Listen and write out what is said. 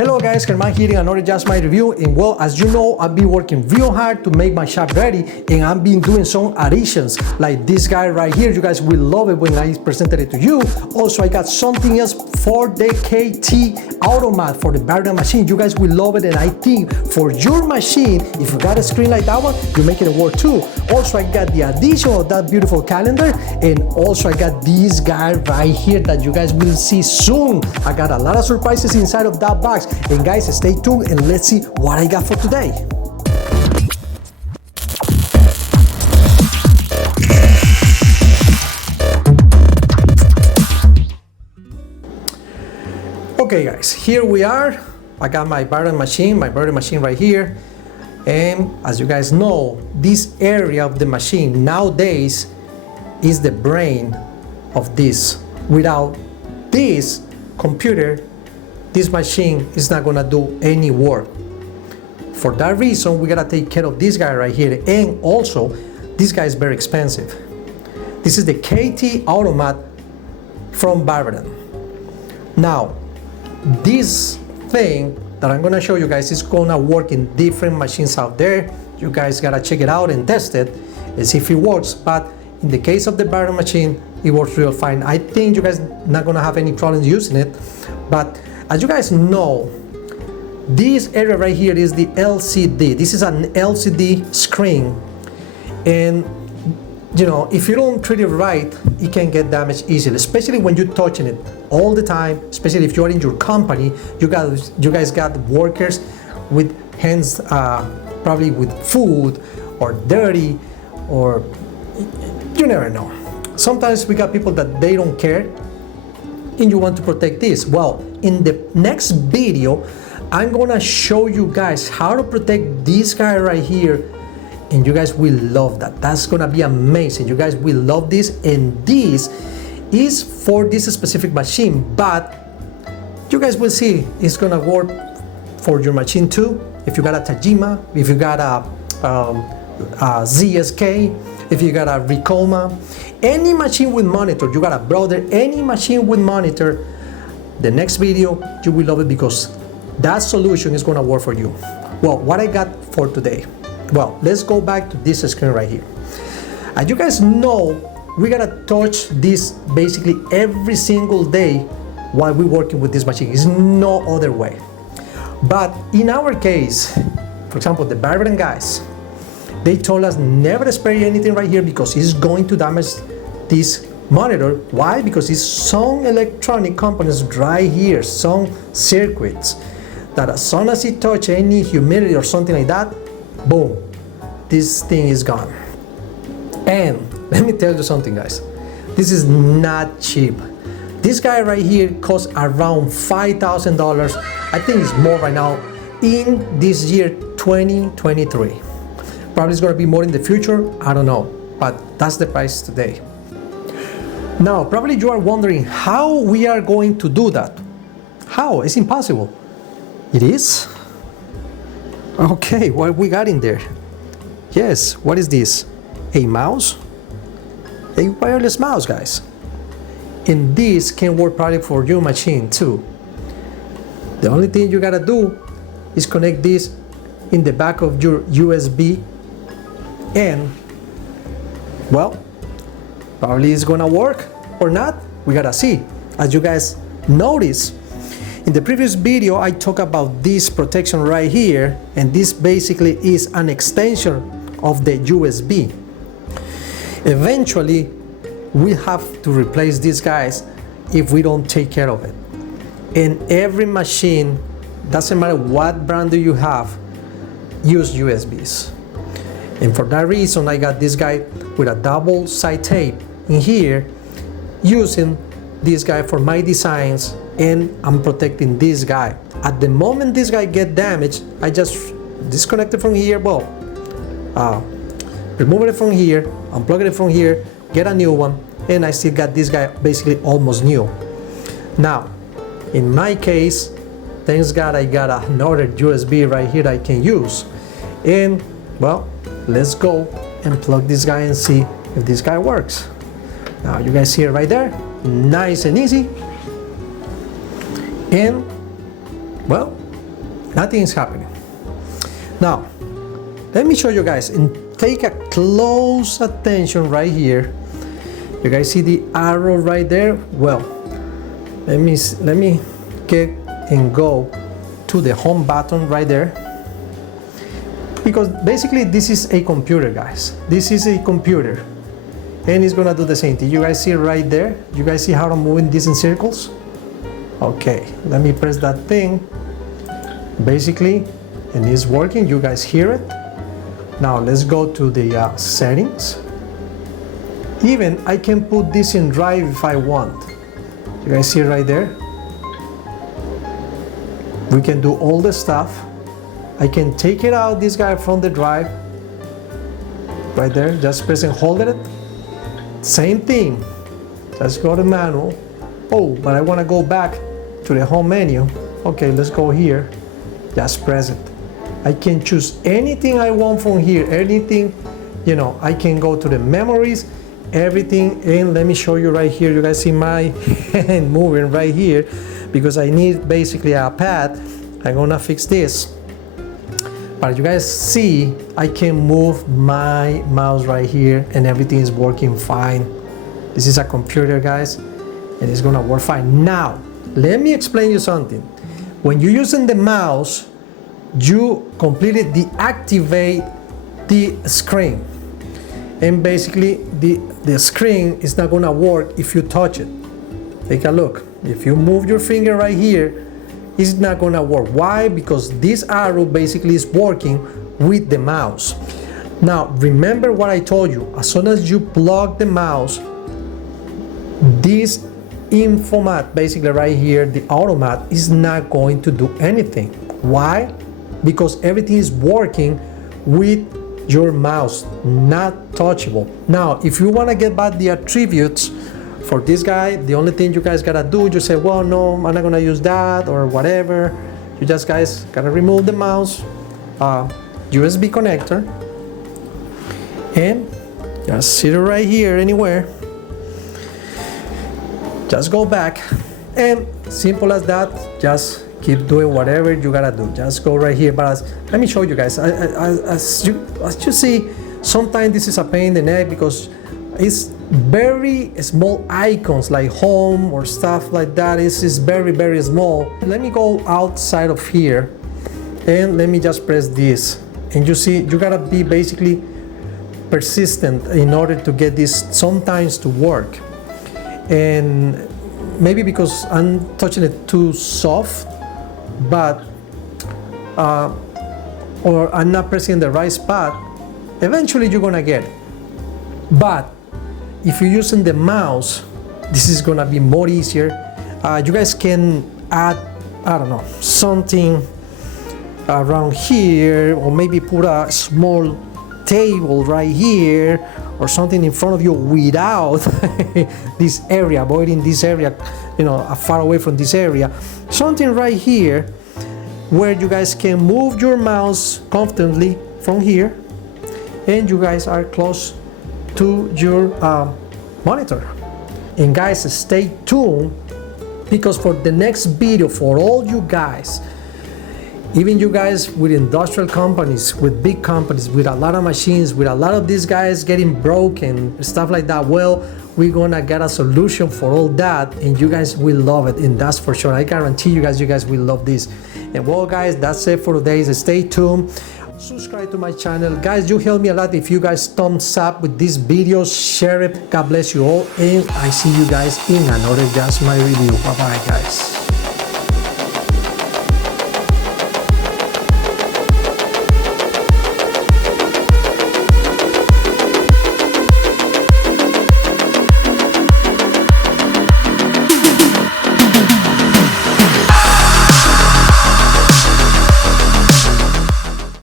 Hello guys, Germán here in another Just My Review, and well, as you know, I've been working real hard to make my shop ready, and I've been doing some additions like this guy right here. You guys will love it when I presented it to you. Also, I got something else for the KT Automat for the barber machine. You guys will love it, and I think for your machine, if you got a screen like that one, you make it work too. Also, I got the addition of that beautiful calendar, and also I got this guy right here that you guys will see soon. I got a lot of surprises inside of that box. And guys, stay tuned and let's see what I got for today. Okay guys, here we are. I got my barber machine right here. And as you guys know, this area of the machine nowadays is the brain of this. Without this computer, this machine is not gonna do any work. For that reason, we gotta take care of this guy right here. And also, this guy is very expensive. This is the KT Automat from Barbaren. Now, this thing that I'm gonna show you guys is gonna work in different machines out there. You guys gotta check it out and test it and see if it works. But in the case of the Barbaren machine, it works real fine. I think you guys not gonna have any problems using it. But as you guys know, this area right here is the LCD. This is an LCD screen, and you know, if you don't treat it right, it can get damaged easily, especially when you're touching it all the time, especially if you're in your company. You guys got workers with hands probably with food or dirty, or you never know. Sometimes we got people that they don't care, and you want to protect this. Well, in the next video, I'm gonna show you guys how to protect this guy right here, and you guys will love that. That's gonna be amazing. You guys will love this, and this is for this specific machine, but you guys will see it's gonna work for your machine too. If you got a Tajima, if you got a ZSK, if you got a Ricoma, any machine with monitor, you got a brother, any machine with monitor, the next video, you will love it because that solution is gonna work for you. Well, what I got for today? Well, let's go back to this screen right here. As you guys know, we gotta touch this basically every single day while we're working with this machine. There's no other way. But in our case, for example, the Barbaren guys, they told us never spray anything right here because it's going to damage this monitor. Why? Because it's some electronic components right here, some circuits, that as soon as it touch any humidity or something like that, boom, this thing is gone. And let me tell you something, guys, this is not cheap. This guy right here costs around $5,000. I think it's more right now in this year 2023. Probably it's gonna be more in the future, I don't know, but that's the price today. Now, probably you are wondering how we are going to do that. How? It's impossible. It is? Okay, what we got in there? Yes, what is this? A mouse? A wireless mouse, guys. And this can work probably for your machine too. The only thing you gotta do is connect this in the back of your USB, and well, probably it's gonna work or not, we gotta see. As you guys notice, in the previous video I talked about this protection right here, and this basically is an extension of the USB. Eventually we have to replace these guys if we don't take care of it. And every machine, doesn't matter what brand do you have, use USBs. And for that reason, I got this guy with a double side tape in here, using this guy for my designs, and I'm protecting this guy. At the moment this guy get damaged, I just disconnect it from here, well, remove it from here, unplug it from here, get a new one, and I still got this guy basically almost new. Now, in my case, thanks God I got another USB right here I can use. And well, let's go and plug this guy and see if this guy works. Now you guys see it right there, nice and easy. And well, Nothing is happening. Now, let me show you guys and take a close attention right here. You guys see the arrow right there? Well, let me get and go to the home button right there, because basically this is a computer, guys. This is a computer, and it's gonna do the same thing. You guys see right there? You guys see how I'm moving this in circles? Okay, let me press that thing. Basically, and it's working. You guys hear it? Now let's go to the settings. Even I can put this in drive if I want. You guys see it right there? We can do all the stuff. I can take it out, this guy, from the drive. Right there, just press and hold it. Same thing. Just go to manual. Oh, but I want to go back to the home menu. Okay, let's go here. Just press it. I can choose anything I want from here. Anything, you know, I can go to the memories, everything. And let me show you right here. You guys see my hand moving right here because I need basically a pad. I'm gonna fix this. But you guys see, I can move my mouse right here and everything is working fine. This is a computer, guys, and it's gonna work fine. Now, let me explain you something. When you're using the mouse, you completely deactivate the screen. And basically, the screen is not gonna work if you touch it. Take a look. If you move your finger right here, it's not gonna work. Why? Because this arrow basically is working with the mouse. Now, remember what I told you. As soon as you plug the mouse, this Infomat, basically right here, the Automat, is not going to do anything. Why? Because everything is working with your mouse, not touchable. Now, if you wanna get back the attributes for this guy, the only thing you guys gotta do, you say, well, no, I'm not gonna use that or whatever. You just guys gotta remove the mouse, USB connector, and just sit it right here anywhere. Just go back, and simple as that. Just keep doing whatever you gotta do. Just go right here. But let me show you guys. As you see, sometimes this is a pain in the neck because it's very small icons like home or stuff like that. It's very, very small. Let me go outside of here and let me just press this. And you see, you gotta be basically persistent in order to get this sometimes to work. And maybe because I'm touching it too soft, but or I'm not pressing the right spot, eventually you're gonna get it. But if you're using the mouse, this is gonna be more easier. You guys can add, I don't know, something around here, or maybe put a small table right here or something in front of you without this area, avoiding this area, you know, far away from this area. Something right here where you guys can move your mouse comfortably from here and you guys are close to your monitor. And guys, stay tuned, because for the next video, for all you guys, even you guys with industrial companies, with big companies, with a lot of machines, with a lot of these guys getting broken, stuff like that, well, we're gonna get a solution for all that, and you guys will love it, and that's for sure. I guarantee you guys will love this. And well, guys, that's it for today. So stay tuned. Subscribe to my channel. Guys, you help me a lot if you guys thumbs up with this video, share it. God bless you all, and I see you guys in another Just My Review. Bye bye, guys.